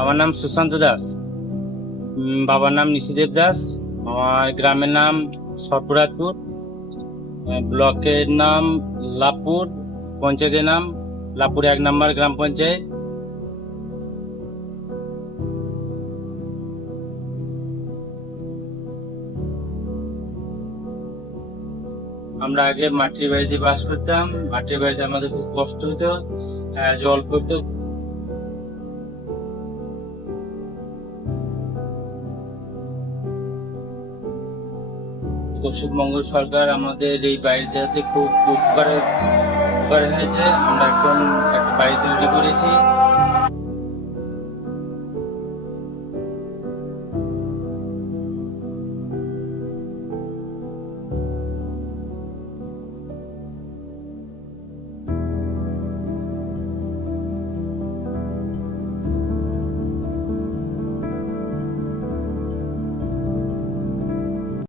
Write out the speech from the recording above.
আমার নাম সুশান্ত দাস। বাবার নাম নিশিদেব দাস। আমার গ্রামের নাম সরপুরাজপুর। ব্লকের নাম লাভপুর। পঞ্চায়েতের নাম লাভপুর 1 নম্বর গ্রাম পঞ্চায়েত। আমরা আগে মাটির বাড়িতে বাস করতাম। মাটির বাড়িতে আমাদের খুব কষ্ট হতো, জল পড়তো। পশ্চিমবঙ্গ সরকার আমাদের এই বাড়িটাতে খুব উপকার হয়েছে। আমরা এখন একটা বাড়ি তৈরি করেছি।